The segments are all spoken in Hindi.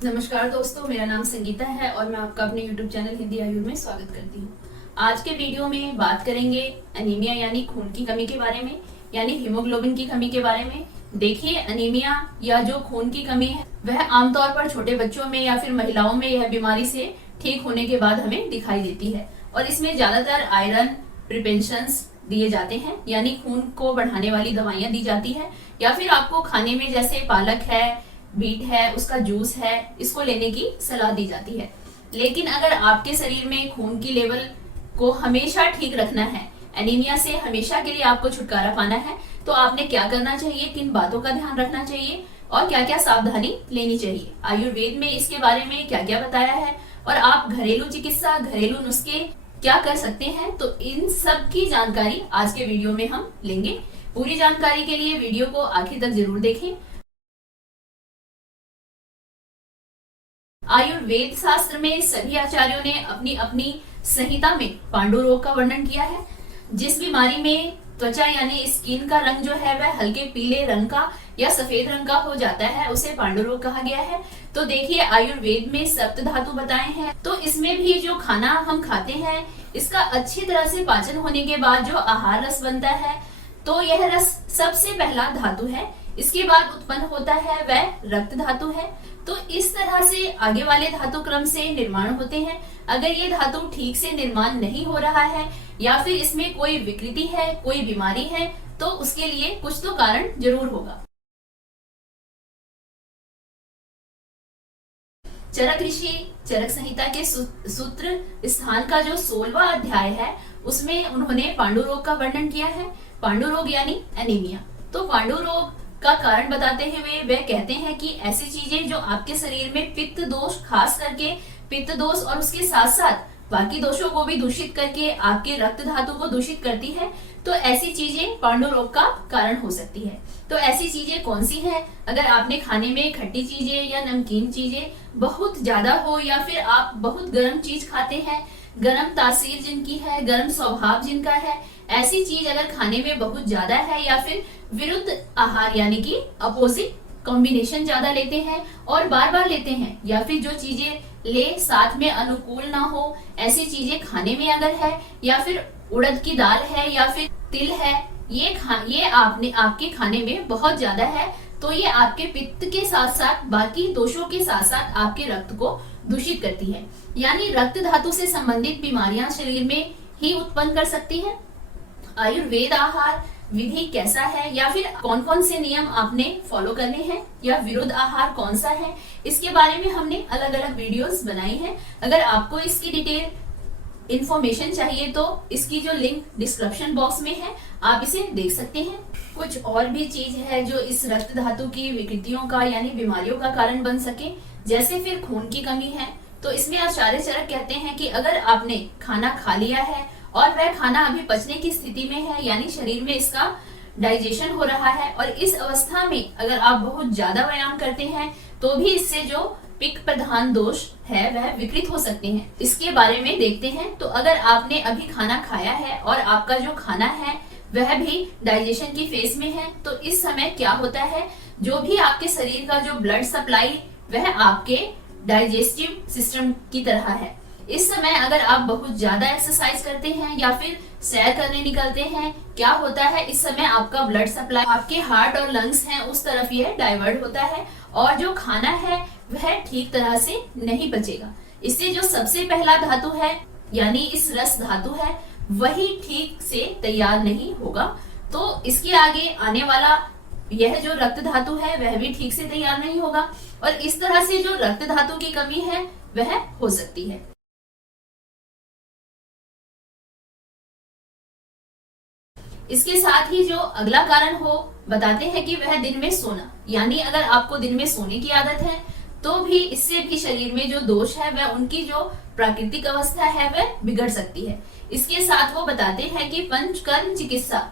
नमस्कार दोस्तों, मेरा नाम संगीता है और मैं आपका अपने YouTube चैनल हिंदी आयुर्वेद में स्वागत करती हूँ। आज के वीडियो में बात करेंगे एनीमिया यानी खून की कमी के बारे में, यानी हीमोग्लोबिन की कमी के बारे में। देखिए, एनीमिया या जो खून की कमी है वह आमतौर पर छोटे बच्चों में या फिर महिलाओं में यह बीमारी से ठीक होने के बाद हमें दिखाई देती है और इसमें ज्यादातर आयरन प्रिवेंशंस दिए जाते हैं, यानी खून को बढ़ाने वाली दवाइयां दी जाती है, या फिर आपको खाने में जैसे पालक है, बीट है, उसका जूस है, इसको लेने की सलाह दी जाती है। लेकिन अगर आपके शरीर में खून की लेवल को हमेशा ठीक रखना है, एनीमिया से हमेशा के लिए आपको छुटकारा पाना है, तो आपने क्या करना चाहिए, किन बातों का ध्यान रखना चाहिए और क्या क्या सावधानी लेनी चाहिए। आयुर्वेद में इसके बारे में क्या क्या बताया है और आप घरेलू चिकित्सा, घरेलू नुस्खे क्या कर सकते हैं, तो इन सब की जानकारी आज के वीडियो में हम लेंगे। पूरी जानकारी के लिए वीडियो को आखिर तक जरूर देखें। आयुर्वेद शास्त्र में सभी आचार्यों ने अपनी अपनी संहिता में पांडु रोग का वर्णन किया है। जिस बीमारी में त्वचा यानी स्किन का रंग जो है वह हल्के पीले रंग का या सफेद रंग का हो जाता है, उसे पांडु रोग कहा गया है। तो देखिए, आयुर्वेद में सप्त धातु बताए हैं, तो इसमें भी जो खाना हम खाते हैं इसका अच्छी तरह से पाचन होने के बाद जो आहार रस बनता है, तो यह रस सबसे पहला धातु है। इसके बाद उत्पन्न होता है वह रक्त धातु है। तो इस तरह से आगे वाले धातु क्रम से निर्माण होते हैं। अगर ये धातु ठीक से निर्माण नहीं हो रहा है या फिर इसमें कोई विकृति है, कोई बीमारी है, तो उसके लिए कुछ तो कारण जरूर होगा। चरक ऋषि चरक संहिता के सूत्र स्थान का जो 16वां अध्याय है उसमें उन्होंने पांडु रोग का वर्णन किया है। पांडु रोग यानी एनीमिया। तो पांडु रोग का कारण बताते हुए वे कहते हैं कि ऐसी चीजें जो आपके शरीर में पित्त दोष, खास करके पित्त दोष और उसके साथ साथ बाकी दोषों को भी दूषित करके आपके रक्त धातु को दूषित करती है, तो ऐसी चीजें पांडु रोग का कारण हो सकती है। तो ऐसी चीजें कौन सी हैं? अगर आपने खाने में खट्टी चीजें या नमकीन चीजें बहुत ज्यादा हो, या फिर आप बहुत गर्म चीज खाते हैं, गर्म तासीर जिनकी है, गर्म स्वभाव जिनका है, ऐसी चीज अगर खाने में बहुत ज्यादा है, या फिर विरुद्ध आहार यानी कि अपोजिट कॉम्बिनेशन ज्यादा लेते हैं और बार बार लेते हैं, या फिर जो चीजें ले साथ में अनुकूल ना हो, ऐसी चीजें खाने में अगर है, या फिर उड़द की दाल है या फिर तिल है, ये आपके खाने में बहुत ज्यादा है, तो ये आपके पित्त के साथ साथ बाकी दोषों के साथ साथ आपके रक्त को दूषित करती है, यानी रक्त धातु से संबंधित बीमारियां शरीर में ही उत्पन्न कर सकती है। आयुर्वेद आहार विधि कैसा है, या फिर कौन कौन से नियम आपने फॉलो करने हैं, या विरुद्ध आहार कौन सा है, इसके बारे में हमने अलग अलग वीडियोस बनाई हैं। अगर आपको इसकी डिटेल इंफॉर्मेशन चाहिए तो इसकी जो लिंक डिस्क्रिप्शन बॉक्स में है, आप इसे देख सकते हैं। कुछ और भी चीज है जो इस रक्त धातु की विकृतियों का यानी बीमारियों का कारण बन सके, जैसे फिर खून की कमी है। तो इसमें आचार्य चरक कहते हैं कि अगर आपने खाना खा लिया है और वह खाना अभी पचने की स्थिति में है, यानी शरीर में इसका डाइजेशन हो रहा है, और इस अवस्था में अगर आप बहुत ज्यादा व्यायाम करते हैं तो भी इससे जो पित्त प्रधान दोष है वह विकृत हो सकते हैं। इसके बारे में देखते हैं। तो अगर आपने अभी खाना खाया है और आपका जो खाना है वह भी डाइजेशन की फेज में है, तो इस समय क्या होता है, जो भी आपके शरीर का जो ब्लड सप्लाई वह आपके डाइजेस्टिव सिस्टम की तरह है। इस समय अगर आप बहुत ज्यादा एक्सरसाइज करते हैं या फिर सैर करने निकलते हैं, क्या होता है, इस समय आपका ब्लड सप्लाई आपके हार्ट और लंग्स हैं उस तरफ यह डाइवर्ट होता है, और जो खाना है वह ठीक तरह से नहीं बचेगा। इससे जो सबसे पहला धातु है यानी इस रस धातु है वही ठीक से तैयार नहीं होगा, तो इसके आगे आने वाला यह जो रक्त धातु है वह भी ठीक से तैयार नहीं होगा, और इस तरह से जो रक्त धातु की कमी है वह हो सकती है। इसके साथ ही जो अगला कारण हो बताते हैं कि वह दिन में सोना, यानी अगर आपको दिन में सोने की आदत है तो भी इससे भी शरीर में जो दोष है वह उनकी जो प्राकृतिक अवस्था है वह बिगड़ सकती है। इसके साथ वो बताते हैं कि पंचकर्म चिकित्सा,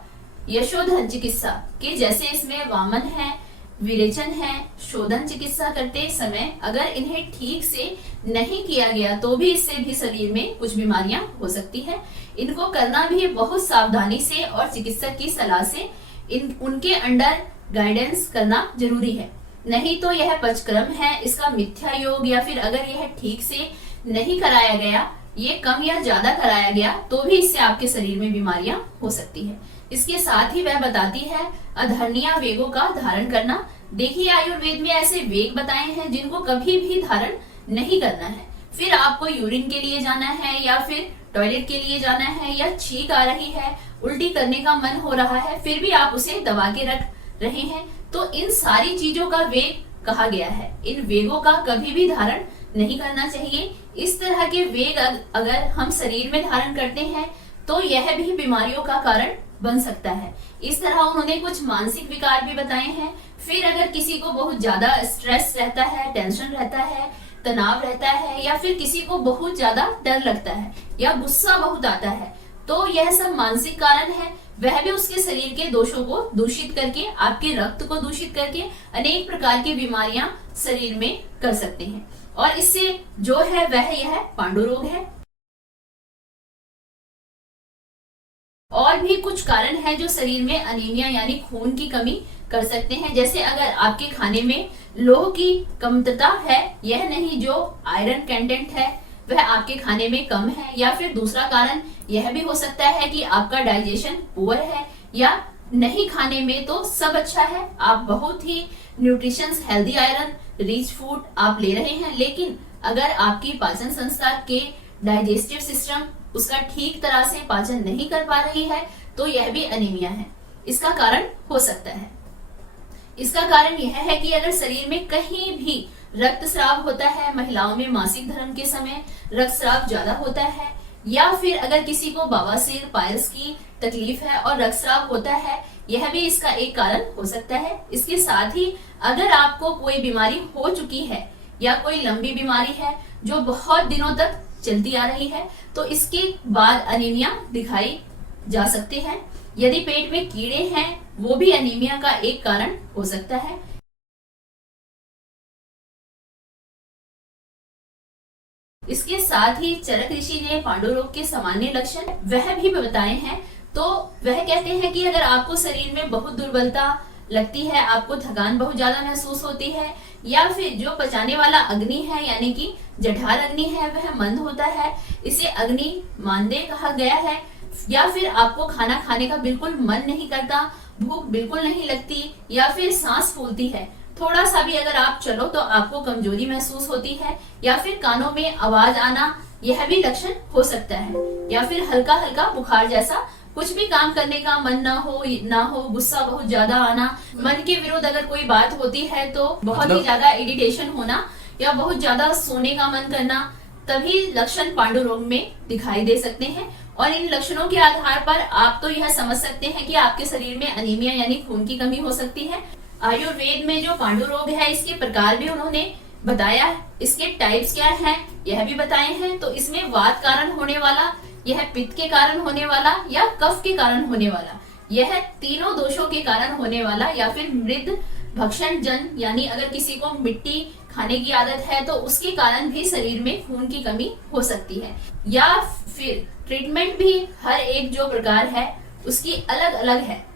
यशोधन चिकित्सा के जैसे इसमें वामन है, विरेचन है, शोधन चिकित्सा करते समय अगर इन्हें ठीक से नहीं किया गया तो भी इससे भी शरीर में कुछ बीमारियां हो सकती है। इनको करना भी बहुत सावधानी से और चिकित्सक की सलाह से उनके अंडर गाइडेंस करना जरूरी है। नहीं तो यह पचक्रम है, इसका मिथ्या योग, या फिर अगर यह ठीक से नहीं कराया गया, ये कम या ज्यादा कराया गया, तो भी इससे आपके शरीर में बीमारियां हो सकती है। इसके साथ ही वह बताती है अधर्णीय वेगों का धारण करना। देखिए, आयुर्वेद में ऐसे वेग बताए हैं जिनको कभी भी धारण नहीं करना है। फिर आपको यूरिन के लिए जाना है, या फिर टॉयलेट के लिए जाना है, या छींक आ रही है, उल्टी करने का मन हो रहा है, फिर भी आप उसे दबा के रख रहे हैं, तो इन सारी चीजों का वेग कहा गया है। इन वेगों का कभी भी धारण नहीं करना चाहिए। इस तरह के वेग अगर हम शरीर में धारण करते हैं तो यह भी बीमारियों का कारण बन सकता है। इस तरह उन्होंने कुछ मानसिक विकार भी बताए हैं। फिर अगर किसी को बहुत ज्यादा स्ट्रेस रहता है, टेंशन रहता है, तनाव रहता है, या फिर किसी को बहुत ज्यादा डर लगता है या गुस्सा बहुत आता है, तो यह सब मानसिक कारण है। वह भी उसके शरीर के दोषों को दूषित करके, आपके रक्त को दूषित करके अनेक प्रकार की बीमारियां शरीर में कर सकते हैं। और इससे जो है वह यह पांडु रोग है। और भी कुछ कारण है जो शरीर में अनीमिया यानी खून की कमी कर सकते हैं। जैसे अगर आपके खाने में लोह की कमतरता है, यह नहीं जो आयरन कंटेंट है वह आपके खाने में कम है, या फिर दूसरा कारण यह भी हो सकता है कि आपका डाइजेशन पुअर है, या नहीं खाने में तो सब अच्छा है, आप बहुत ही nutritions, healthy iron rich food आप ले रहे हैं, लेकिन अगर आपकी पाचन संस्था के डाइजेस्टिव सिस्टम उसका ठीक तरह से पाचन नहीं कर पा रही है, तो यह भी अनीमिया है। इसका कारण हो सकता है। इसका कारण यह है कि अगर शरीर में कहीं भी रक्तस्राव होता है, महिलाओं में मासिक धर्म के समय रक्तस्राव ज्यादा होता है, या फिर अगर किसी को बवासीर, पायल्स की तकलीफ है और रक्तस्राव होता है, यह भी इसका एक कारण हो सकता है। इसके साथ ही अगर आपको कोई बीमारी हो चुकी है या कोई लंबी बीमारी है जो बहुत दिनों तक चलती आ रही है, तो इसके बाद अनीमिया दिखाई जा सकते हैं। यदि पेट में कीड़े हैं, वो भी अनीमिया का एक कारण हो सकता है। इसके साथ ही चरक ऋषि ने पांडु रोग के सामान्य लक्षण वह भी बताए हैं। तो वह कहते हैं कि अगर आपको शरीर में बहुत दुर्बलता लगती है, आपको थकान बहुत ज्यादा महसूस होती है, या फिर जो पचाने वाला अग्नि है यानी कि जठर अग्नि है वह मंद होता है, इसे अग्नि मांदे कहा गया है, या फिर आपको खाना खाने का बिल्कुल मन नहीं करता, भूख बिल्कुल नहीं लगती, या फिर सांस फूलती है, थोड़ा सा भी अगर आप चलो तो आपको कमजोरी महसूस होती है, या फिर कानों में आवाज आना, यह भी लक्षण हो सकता है, या फिर हल्का हल्का बुखार जैसा, कुछ भी काम करने का मन ना हो, गुस्सा बहुत ज्यादा आना, मन के विरुद्ध अगर कोई बात होती है तो बहुत ही ज्यादा इरिटेशन होना, या बहुत ज्यादा सोने का मन करना, तभी लक्षण पांडु रोग में दिखाई दे सकते हैं। और इन लक्षणों के आधार पर आप तो यह समझ सकते हैं कि आपके शरीर में अनीमिया यानी खून की कमी हो सकती है। आयुर्वेद में जो पांडु रोग है इसके प्रकार भी उन्होंने बताया, इसके टाइप्स क्या हैं यह भी बताए हैं। तो इसमें वात कारण होने वाला, यह पित्त के कारण होने वाला, या कफ के कारण होने वाला, यह तीनों दोषों के कारण होने वाला, या फिर मृद भक्षण जन यानी अगर किसी को मिट्टी खाने की आदत है तो उसके कारण भी शरीर में खून की कमी हो सकती है। या फिर ट्रीटमेंट भी हर एक जो प्रकार है उसकी अलग अलग है।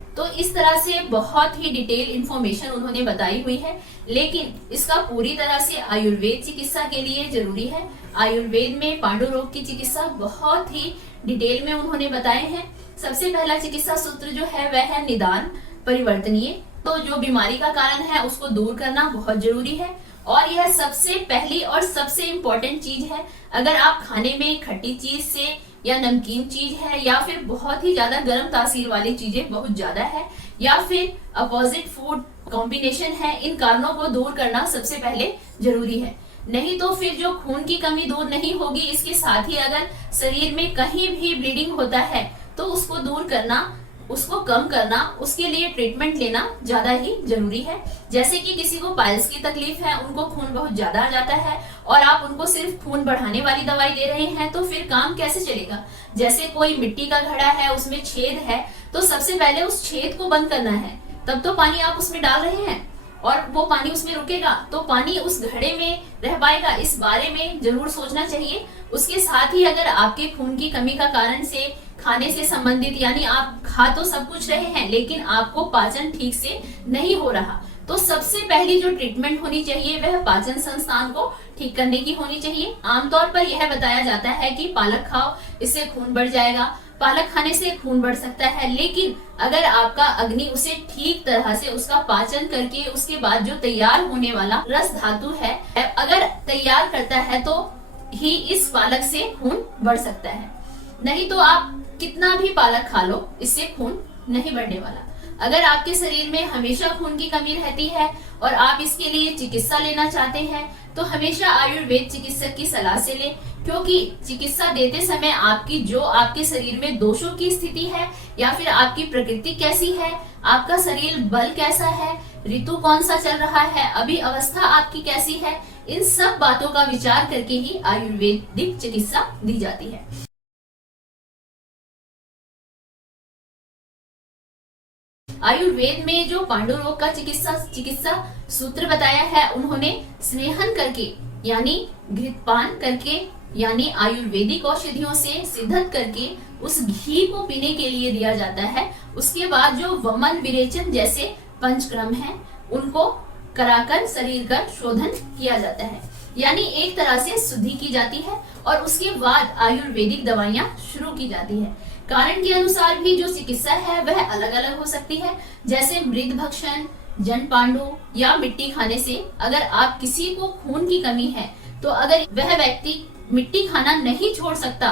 तो इस तरह से बहुत ही डिटेल इंफॉर्मेशन उन्होंने बताई हुई है, लेकिन इसका पूरी तरह से आयुर्वेद चिकित्सा के लिए जरूरी है। आयुर्वेद में पांडु रोग की चिकित्सा बहुत ही डिटेल में उन्होंने बताए हैं। सबसे पहला चिकित्सा सूत्र जो है वह है निदान परिवर्तनीय। तो जो बीमारी का कारण है उसको दूर करना बहुत जरूरी है, और यह सबसे पहली और सबसे इम्पोर्टेंट चीज है। अगर आप खाने में खट्टी चीज से या नमकीन चीज है, या फिर बहुत ही ज्यादा गर्म तासीर वाली चीजें बहुत ज्यादा है, या फिर अपोजिट फूड कॉम्बिनेशन है, इन कारणों को दूर करना सबसे पहले जरूरी है। नहीं तो फिर जो खून की कमी दूर नहीं होगी, इसके साथ ही अगर शरीर में कहीं भी ब्लीडिंग होता है तो उसको दूर करना, उसको कम करना, उसके लिए ट्रीटमेंट लेना ज्यादा ही जरूरी है। जैसे कि किसी को पाइल्स की तकलीफ है, उनको खून बहुत ज्यादा आ जाता है और आप उनको सिर्फ खून बढ़ाने वाली दवाई दे रहे हैं, तो फिर काम कैसे चलेगा। जैसे कोई मिट्टी का घड़ा है, उसमें छेद है, तो सबसे पहले उस छेद को बंद करना है, तब तो पानी आप उसमें डाल रहे हैं और वो पानी उसमें रुकेगा तो पानी उस घड़े में रह पाएगा। इस बारे में जरूर सोचना चाहिए। उसके साथ ही अगर आपके खून की कमी का कारण से खाने से संबंधित यानी आप खा तो सब कुछ रहे हैं लेकिन आपको पाचन ठीक से नहीं हो रहा, तो सबसे पहली जो ट्रीटमेंट होनी चाहिए वह पाचन संस्थान को ठीक करने की होनी चाहिए। आमतौर पर यह बताया जाता है कि पालक खाओ, इससे खून बढ़ जाएगा, पालक खाने से खून बढ़ सकता है। लेकिन अगर आपका अग्नि उसे ठीक तरह से उसका पाचन करके उसके बाद जो तैयार होने वाला रस धातु है अगर तैयार करता है तो ही इस पालक से खून बढ़ सकता है। नहीं तो आप कितना भी पालक खा लो, इससे खून नहीं बढ़ने वाला। अगर आपके शरीर में हमेशा खून की कमी रहती है और आप इसके लिए चिकित्सा लेना चाहते हैं तो हमेशा आयुर्वेद चिकित्सक की सलाह से लें, क्योंकि चिकित्सा देते समय आपके शरीर में दोषों की स्थिति है या फिर आपकी प्रकृति कैसी है, आपका शरीर बल कैसा है, ऋतु कौन सा चल रहा है, अभी अवस्था आपकी कैसी है, इन सब बातों का विचार करके ही आयुर्वेदिक चिकित्सा दी जाती है। आयुर्वेद में जो पांडु रोग का चिकित्सा सूत्र बताया है, उन्होंने स्नेहन करके यानी घृतपान करके यानी आयुर्वेदिक औषधियों से सिद्धत करके उस घी को पीने के लिए दिया जाता है। उसके बाद जो वमन विरेचन जैसे पंचक्रम है उनको कराकर शरीर का शोधन किया जाता है, यानी एक तरह से शुद्धि की जाती है और उसके बाद आयुर्वेदिक दवाइयां शुरू की जाती है। कारण के अनुसार भी जो चिकित्सा है वह अलग अलग हो सकती है, जैसे मृद भक्षण, जन पांडु या मिट्टी खाने से अगर आप किसी को खून की कमी है तो अगर वह व्यक्ति मिट्टी खाना नहीं छोड़ सकता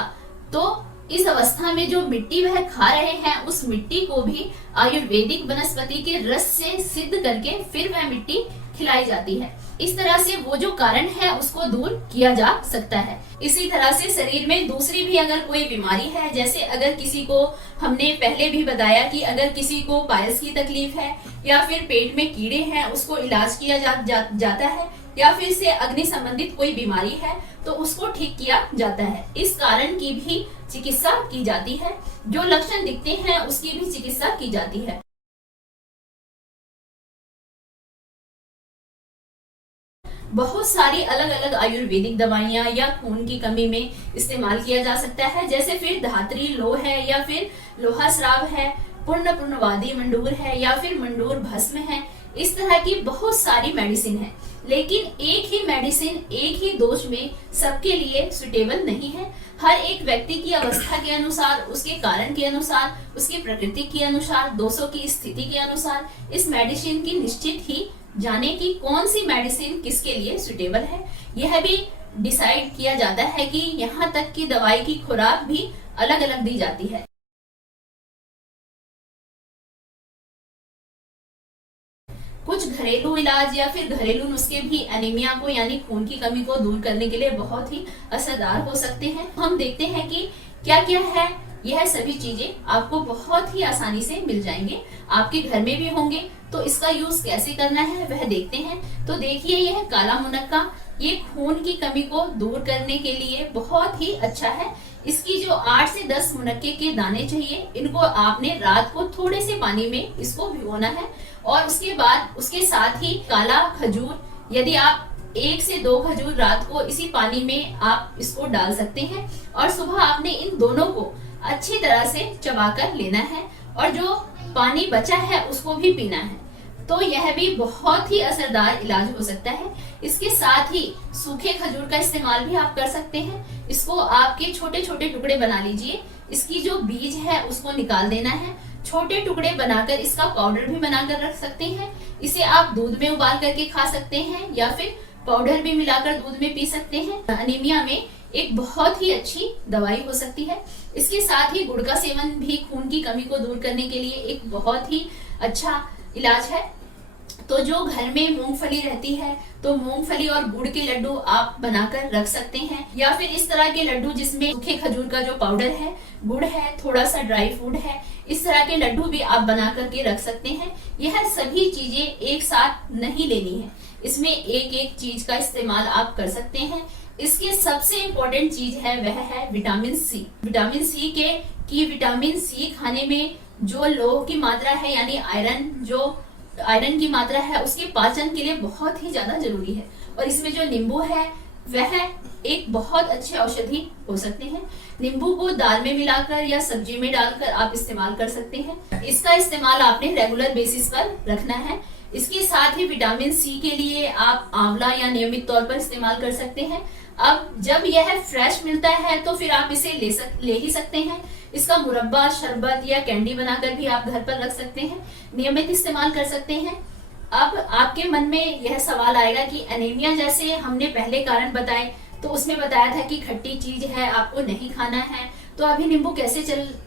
तो इस अवस्था में जो मिट्टी वह खा रहे हैं उस मिट्टी को भी आयुर्वेदिक वनस्पति के रस से सिद्ध करके फिर वह मिट्टी खिलाई जाती है। इस तरह से वो जो कारण है उसको दूर किया जा सकता है। इसी तरह से शरीर में दूसरी भी अगर कोई बीमारी है, जैसे अगर किसी को, हमने पहले भी बताया कि अगर किसी को पायल्स की तकलीफ है या फिर पेट में कीड़े हैं उसको इलाज किया जाता है, या फिर से अग्नि संबंधित कोई बीमारी है तो उसको ठीक किया जाता है। इस कारण की भी चिकित्सा की जाती है, जो लक्षण दिखते हैं उसकी भी चिकित्सा की जाती है। बहुत सारी अलग अलग आयुर्वेदिक दवाइयां या खून की कमी में इस्तेमाल किया जा सकता है, जैसे फिर धात्री लोह है या फिर लोहा श्राव है, पूर्णवादी मंडूर है या फिर मंडूर भस्म है। इस तरह की बहुत सारी मेडिसिन है, लेकिन एक ही मेडिसिन एक ही दोष में सबके लिए सुटेबल नहीं है। हर एक व्यक्ति की अवस्था के अनुसार, उसके कारण के अनुसार, उसकी प्रकृति के अनुसार, दोषों की स्थिति के अनुसार इस मेडिसिन की निश्चित ही जाने की कौन सी मेडिसिन किसके लिए सुटेबल है, यह भी डिसाइड किया जाता है कि यहाँ तक कि दवाई की खुराक भी अलग अलग दी जाती है। कुछ घरेलू इलाज या फिर घरेलू नुस्खे भी एनीमिया को यानी खून की कमी को दूर करने के लिए बहुत ही असरदार हो सकते हैं। हम देखते हैं कि क्या क्या है। यह सभी चीजें आपको बहुत ही आसानी से मिल जाएंगे, आपके घर में भी होंगे। तो इसका यूज कैसे करना है वह देखते हैं। तो देखिए, यह काला मुनक्का, ये खून की कमी को दूर करने के लिए बहुत ही अच्छा है। इसकी जो 8 से 10 मुनक्के के दाने चाहिए, इनको आपने रात को थोड़े से पानी में इसको भिगोना है और उसके बाद उसके साथ ही काला खजूर, यदि आप 1 से 2 खजूर रात को इसी पानी में आप इसको डाल सकते हैं और सुबह आपने इन दोनों को अच्छी तरह से चबाकर लेना है और जो पानी बचा है उसको भी पीना है। तो यह भी बहुत ही असरदार इलाज हो सकता है। इसके साथ ही सूखे खजूर का इस्तेमाल भी आप कर सकते हैं। इसको आपके छोटे छोटे टुकड़े बना लीजिए, इसकी जो बीज है उसको निकाल देना है, छोटे टुकड़े बनाकर इसका पाउडर भी बनाकर रख सकते हैं। इसे आप दूध में उबाल करके खा सकते हैं या फिर पाउडर भी मिलाकर दूध में पी सकते हैं। अनीमिया में एक बहुत ही अच्छी दवाई हो सकती है। इसके साथ ही गुड़ का सेवन भी खून की कमी को दूर करने के लिए एक बहुत ही अच्छा इलाज है। तो जो घर में मूंगफली रहती है तो मूंगफली और गुड़ के लड्डू आप बनाकर रख सकते हैं, या फिर इस तरह के लड्डू जिसमें सूखे खजूर का जो पाउडर है, गुड़ है, थोड़ा सा ड्राई फ्रूट है, इस तरह के लड्डू भी आप बना करके रख सकते हैं। यह सभी चीजें एक साथ नहीं लेनी है, इसमें एक एक चीज का इस्तेमाल आप कर सकते हैं। इसके सबसे इम्पोर्टेंट चीज है वह है विटामिन सी। विटामिन सी की विटामिन सी खाने में जो लोह की मात्रा है यानी आयरन की मात्रा है उसके पाचन के लिए बहुत ही ज्यादा जरूरी है। और इसमें जो नींबू है वह एक बहुत अच्छे औषधि हो सकते हैं। नींबू को दाल में मिलाकर या सब्जी में डालकर आप इस्तेमाल कर सकते हैं। इसका इस्तेमाल आपने रेगुलर बेसिस पर रखना है। इसके साथ ही विटामिन सी के लिए आप आंवला या नियमित तौर पर इस्तेमाल कर सकते हैं। अब जब यह फ्रेश मिलता है तो फिर आप इसे ले ही सकते हैं। इसका मुरब्बा, शरबत या कैंडी बनाकर भी आप घर पर रख सकते हैं, नियमित इस्तेमाल कर सकते हैं। अब आपके मन में यह सवाल आएगा कि एनीमिया जैसे हमने पहले कारण बताए, तो उसमें बताया था कि खट्टी चीज है, आपको नहीं खाना है, तो अभी नींबू कैसे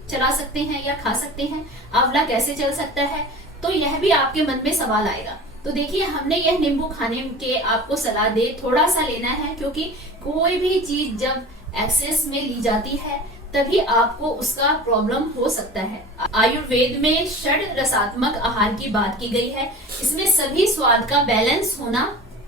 चला सकते हैं या खा सकते हैं, आंवला कैसे चल सकता है, तो यह भी आपके मन में सवाल आएगा। तो देखिए, हमने यह नींबू खाने के आपको सलाह दे थोड़ा सा लेना है, क्योंकि कोई भी चीज जब एक्सेस में ली जाती है तभी आपको उसका प्रॉब्लम हो सकता है। आयुर्वेद में षड रसात्मक आहार की बात की गई है। इसमें सभी स्वाद का बैलेंस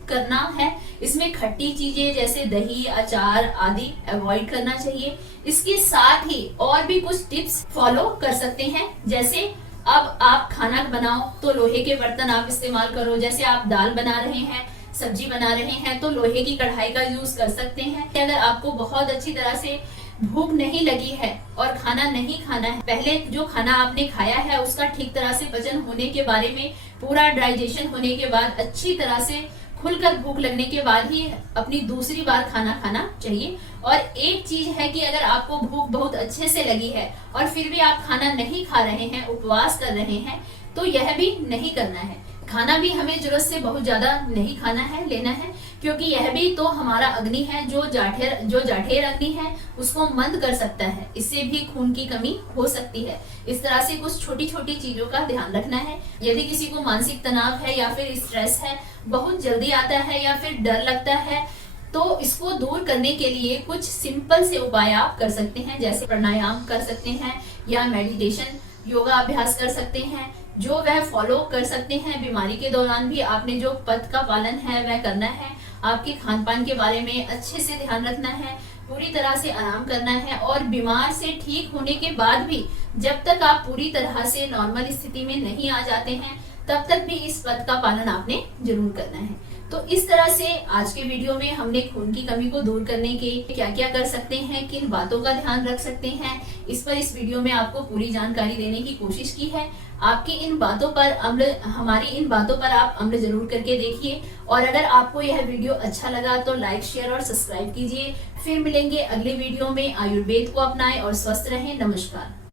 करना है। इसमें खट्टी चीजें जैसे दही, अचार आदि अवॉइड करना चाहिए। इसके साथ ही और भी कुछ टिप्स फॉलो कर सकते हैं, जैसे अब आप खाना बनाओ तो लोहे के बर्तन आप इस्तेमाल करो। जैसे आप दाल बना रहे हैं, सब्जी बना रहे हैं, तो लोहे की कढ़ाई का यूज कर सकते हैं। अगर आपको बहुत अच्छी तरह से भूख नहीं लगी है और खाना नहीं खाना है, पहले जो खाना आपने खाया है उसका ठीक तरह से पचन होने के बारे में, पूरा डाइजेशन होने के बाद, अच्छी तरह से खुलकर भूख लगने के बाद ही अपनी दूसरी बार खाना खाना चाहिए। और एक चीज है कि अगर आपको भूख बहुत अच्छे से लगी है और फिर भी आप खाना नहीं खा रहे हैं, उपवास कर रहे हैं, तो यह भी नहीं करना है। खाना भी हमें जरूरत से बहुत ज्यादा नहीं खाना है, लेना है, क्योंकि यह भी तो हमारा अग्नि है, जो जाठेर अग्नि है उसको मंद कर सकता है। इससे भी खून की कमी हो सकती है। इस तरह से कुछ छोटी छोटी चीजों का ध्यान रखना है। यदि किसी को मानसिक तनाव है या फिर स्ट्रेस है, बहुत जल्दी आता है या फिर डर लगता है, तो इसको दूर करने के लिए कुछ सिंपल से उपाय आप कर सकते हैं, जैसे प्राणायाम कर सकते हैं या मेडिटेशन, योगा अभ्यास कर सकते हैं, जो वह फॉलो कर सकते हैं। बीमारी के दौरान भी आपने जो पथ का पालन है वह करना है। आपके खान पान के बारे में अच्छे से ध्यान रखना है, पूरी तरह से आराम करना है, और बीमार से ठीक होने के बाद भी जब तक आप पूरी तरह से नॉर्मल स्थिति में नहीं आ जाते हैं, तब तक भी इस पथ का पालन आपने जरूर करना है। तो इस तरह से आज के वीडियो में हमने खून की कमी को दूर करने के क्या क्या कर सकते हैं, किन बातों का ध्यान रख सकते हैं, इस वीडियो में आपको पूरी जानकारी देने की कोशिश की है। आपकी इन बातों पर हमारी इन बातों पर आप अमल जरूर करके देखिए। और अगर आपको यह वीडियो अच्छा लगा तो लाइक, शेयर और सब्सक्राइब कीजिए। फिर मिलेंगे अगले वीडियो में। आयुर्वेद को अपनाएं और स्वस्थ रहें। नमस्कार।